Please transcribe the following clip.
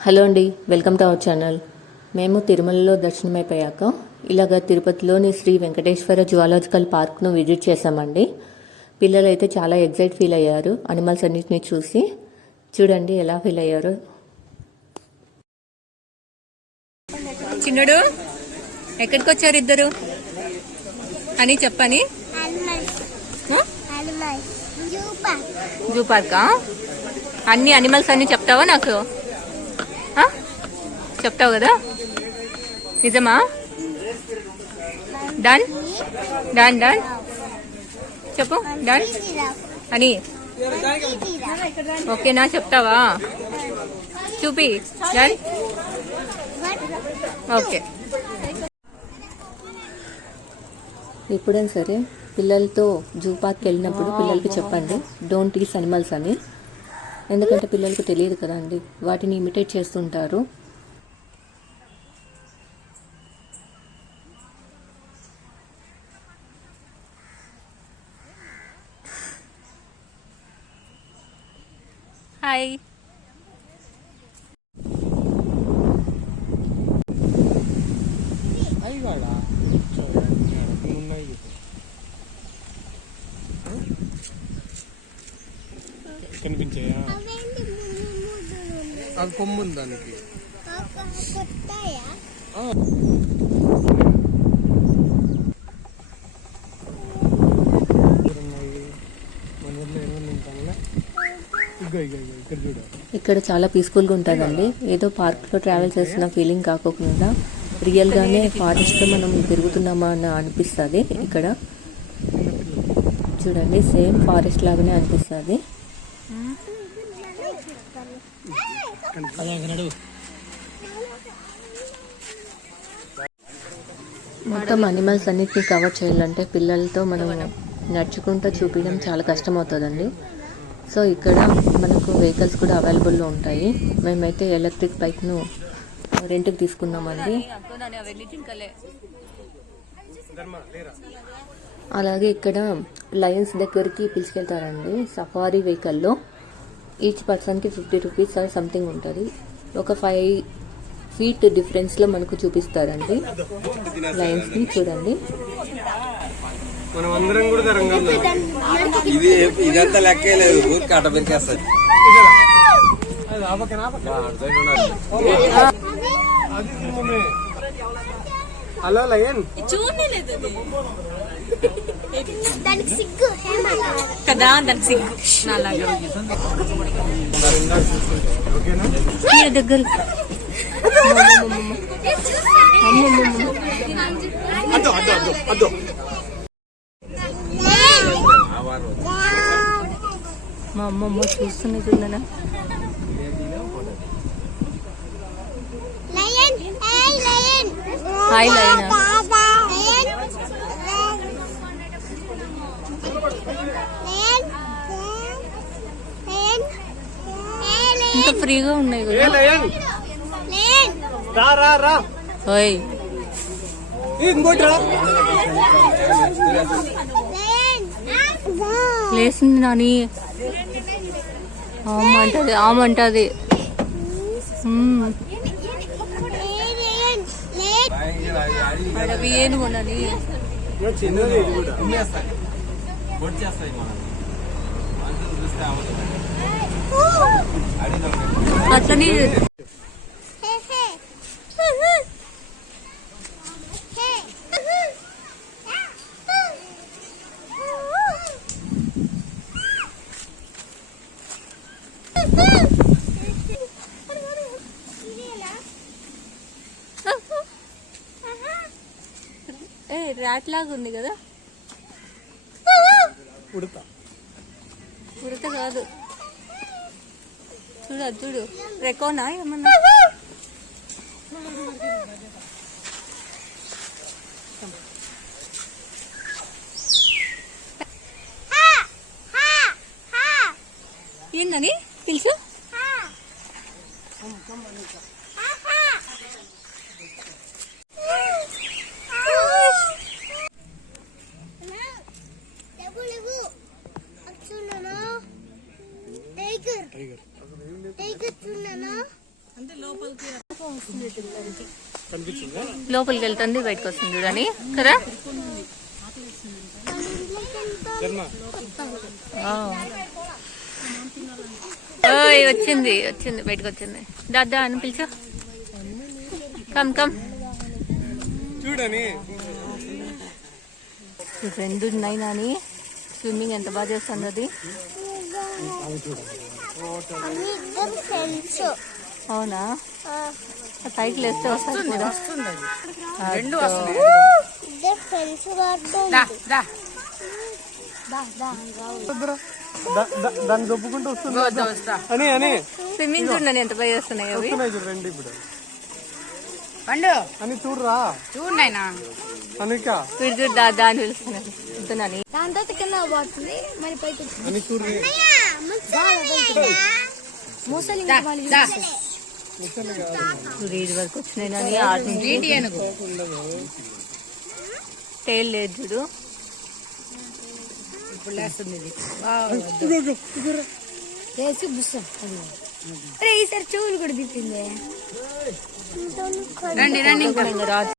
Hello అండి welcome to our channel. మేము తిరుమలలో దర్శనమైపోయాక ఇలాగ తిరుపతిలోని శ్రీ వెంకటేశ్వర జువాలజికల్ పార్క్ను విజిట్ చేశామండి. పిల్లలు అయితే చాలా ఎగ్జైట్ ఫీల్ అయ్యారు. అనిమల్స్ అన్నిటిని చూసి చూడండి ఎలా ఫీల్ అయ్యారు. చిన్నుడు ఎక్కడికి వచ్చారు ఇద్దరు? అని చెప్పని. జూ పార్కా అన్ని అనిమల్స్ అన్ని చెప్తావా నాకు? చెప్తావు కదా? నిజమా? డన్? Done done? చెప్పు డన్? అని ఓకేనా చెప్తావా? చూపి డన్? ఓకే. ఎప్పుడైనా సరే పిల్లలతో జూ పార్క్కి వెళ్ళినప్పుడు పిల్లలకి చెప్పండి. డోంట్ ఈస్ అనిమల్స్ అని. ఎందుకంటే పిల్లలకు తెలియదు కదండి. వాటిని ఇమిటేట్ చేస్తుంటారు. హాయ్ అవి కూడా ఉన్నాయి కనిపించాయా. అది కొమ్ము ఉంది దానికి ఒక కొత్తయా? ఇక్కడ ఉన్నాయి మన ఊర్లో ఎరువులు ఉంటానులే ఇగో ఇగో ఇగో ఇక్కడ చూడ ఇక్కడ చాలా పీస్ఫుల్గా ఉంటుందండి. ఏదో పార్క్లో ట్రావెల్ చేస్తున్న ఫీలింగ్ కాకోకుండా రియల్గానే ఫారెస్ట్లో మనం తిరుగుతున్నామా అని అనిపిస్తుంది ఇక్కడ. చూడండి సేమ్ ఫారెస్ట్ లాగానే అనిపిస్తుంది. మొత్తం అనిమల్స్ అన్నిటిని కవర్ చేయాలంటే పిల్లలతో మనం నడుచుకుంటూ చూపించడం చాలా కష్టం అవుతుందండి సో ఇక్కడ మనకు వెహికల్స్ కూడా అవైలబుల్లో ఉంటాయి. మేమైతే ఎలక్ట్రిక్ బైక్ను రెంట్కి తీసుకున్నామండి. అలాగే ఇక్కడ లయన్స్ దగ్గరికి పిలుచుకెళ్తారండి. సఫారీ వెహికల్లో. ఈచ్ పర్సన్కి ఫిఫ్టీ రూపీస్ ఆర్ సంథింగ్ ఉంటుంది. ఒక ఫైవ్ ఫీట్ డిఫరెన్స్లో మనకు చూపిస్తారండి. లయన్స్ని చూడండి. మనం అందరం కూడా తరంగంలో ఇది ఇదంతా లెక్కే లేదు ఊరికి కట్ట పెరికేస్తుంది అది ఆపకన ఆపక అది సింహమే హలో లయన్ దానికి సిగ్గు హేమ కదా దానికి సిగ్గు నాలాగా ఓకేనా ఈ దగ్గర అదో అదో అదో అదో మా అమ్మమ్మ చూస్తుంది చూడనా lion hey lion hi lion lion lion lion hey ఇంత లయన్ ఫ్రీగా ఉన్నాయి ఏ కదా లయన్? లయన్ రా రా రా. ఓయ్. ఏ, ఇంకోటి రా. లేసింది నాని. ఆమంటది ఆమంటది అడవి ఏనుగు ఉన్నది చిన్నది ఇది కూడా. ఉమ్మేస్తాయి పొడి చేస్తాయి మనం మనుషులు చూస్తే అవ్వదు అట్లని ఏ ర్యాట్ లాగా ఉంది కదా. ఉడతా. ఉడత కాదు. చూడు చూడు. రెకోనా ఏమన్నా? ఏందని? పిలుచు టైగర్. టైగర్. టైగర్ చూడనా కనిపించిందా లోపలికి వెళ్తుంది బయటకు వస్తుంది చూడని కదా? ఓయ్ వచ్చింది వచ్చింది బయటకు వచ్చింది. దాదా అని పిలిచా. Come come. చూడని. రెండు ఉన్నాయి నాని స్విమ్మింగ్ ఎంత బాగా చేస్తుంది అది అవునా? సైకిల్ వేస్తే వస్తుంది రెండు దాన్ని దొప్పుకుంటూ వస్తుంది. అని అని. స్విమ్మింగ్ చూడండి ఎంత అవి. వస్తున్నాయి ఇప్పుడు. పండు. అని చూడరా? చూడు అనిక. అని పిలుస్తున్నాను వద్దునని దాని తర్వాత కింద పోతుంది మరి పైకి అని చూడు. ముసలి చూడు ఇది వరకు వచ్చినాయి ఏనుగు. టైల్ లేదు చూడు. ఇప్పుడు లేస్తుంది ఇది. వేసి బుస్సం అరే ఈసారి చెవులు కూడా తిప్పింది. రండి రండి ఇంకా.